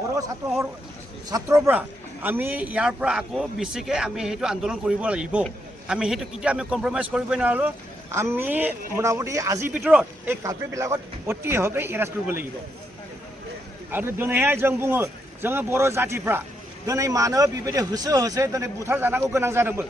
বড় ছাত্ৰৰ পৰা আমি ইয়াৰ পৰা আকৌ বেছিকৈ আমি সেইটো আন্দোলন কৰিব লাগিব আমি সেইটো কেতিয়া আমি কম্প্ৰমাইজ কৰিব নোৱাৰোঁ আমি মোটামুটি আজিৰ ভিতৰত এই কালপ্ৰিটবিলাকত অতি সহজে এৰেষ্ট কৰিব লাগিব आरो दिनैहाय जों बुङो जोङो बर' जाथिफ्रा दिनै मानो बेबायदि होसो होसो दिनै बुथार जानांगौ गोनां जादोंमोन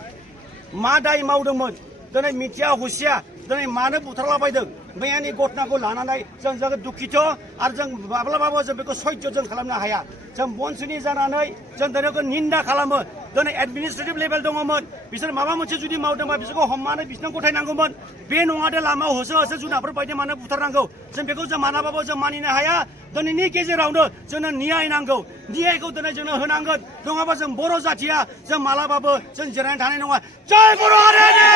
मा दाय मावदोंमोन दिनै मिथिया हुसिया दिनै मानो बुथारलाबायदों मैयानि घटनाखौ लानानै जों जोबोद दुखित आरो जों माब्लाबाबो जों बेखौ सैज्य जों खालामनो हाया जों बनसुनि जानानै जों दिनैखौ निन्दा खालामो दिनै एडमिनिस्ट्रेटिभ लेभेल दङमोन बिसोर माबा मोनसे जुदि मावदोंबा बिसोरखौ हमनानै बिसोरनो गथायनांगौमोन बे नङा दे लामायाव होसो होसो जुनारफोर बायदि मानो बुथारनांगौ जों बेखौ जों मालाबाबो जों मानिनो हाया दिनैनि गेजेरावनो जोंनो न्याय नांगौ न्यायखौ दिनै जोंनो होनांगोन नङाबा जों बर' जाथिया जों मालाबाबो जों जिरायनानै थानाय नङा जय बर' हारिनि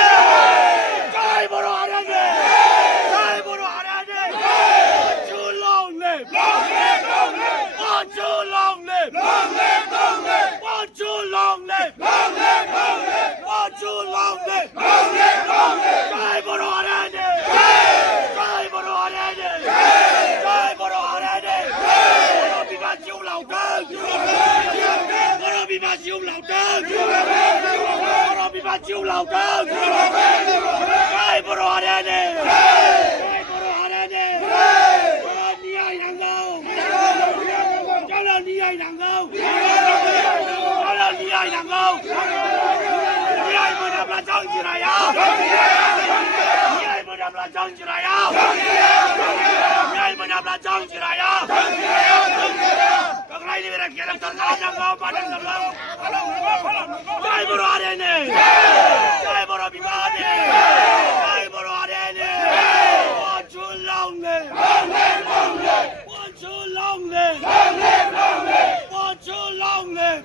जय बर' हारिनि जय बर' हारिनि too long live too long live too long live too long live जय बर' हारिनि जय बर' हारिनि जय बर' हारिनि बर' बिमा जिउ लावथों बर' बिमा जिउ लावथों बर' बिमा जिउ लावथों जय बर' हारिनि जय बर' हारिनि न्याय नांगौ जोंनो न्याय नांगौ जोंनो न्याय नांगौ न्याय मोनाब्ला जों जिराया न्याय मोनाब्ला जों जिराया न्याय मोनाब्ला जों जिराया गाग्लायनि बेरा गेरेबथार खालामनांगौ बानायनांगौ जय बर' हारिनि जय बर' बिमानि जय बर' हारिनि too long live too long live too long live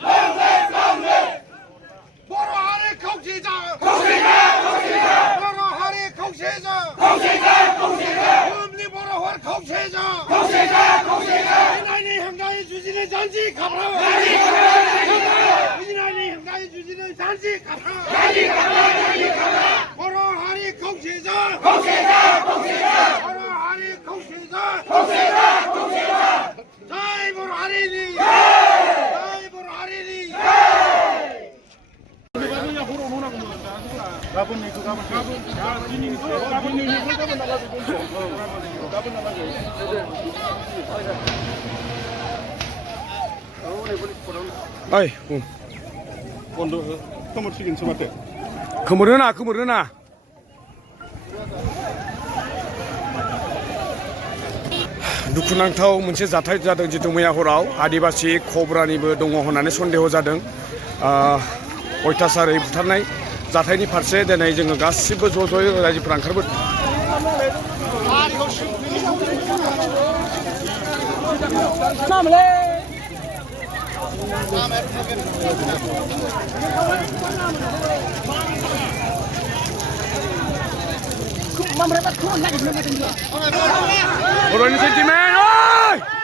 बर' हारि खौसेजा बर' हारि खौसेजा बुहुमनि बर' हर खौसेजा इनायनि हेंथायै जुजिनो जानजि खाफ्रा इनायनि हेंथायै जुजिनो जानजि खाफ्रा बर' हारि खौसेजा बर' हारि खौसेजा जय बर' हारिनि जय बर' हारिनि ओइ बुं बन्द' खोमोरसिगोनसो माथो खोमोरोना दुखुनांथाव मोनसे जाथाय जादों जितु मैया हराव आदिबासि खब्रानिबो दङ होननानै सन्देह जादों अयथासारै बुथारनाय जाथायनि फारसे दिनै जोङो गासिबो ज' ज'यै रायजोफोरा ओंखारबो बर'नि सेन्टिमेन्ट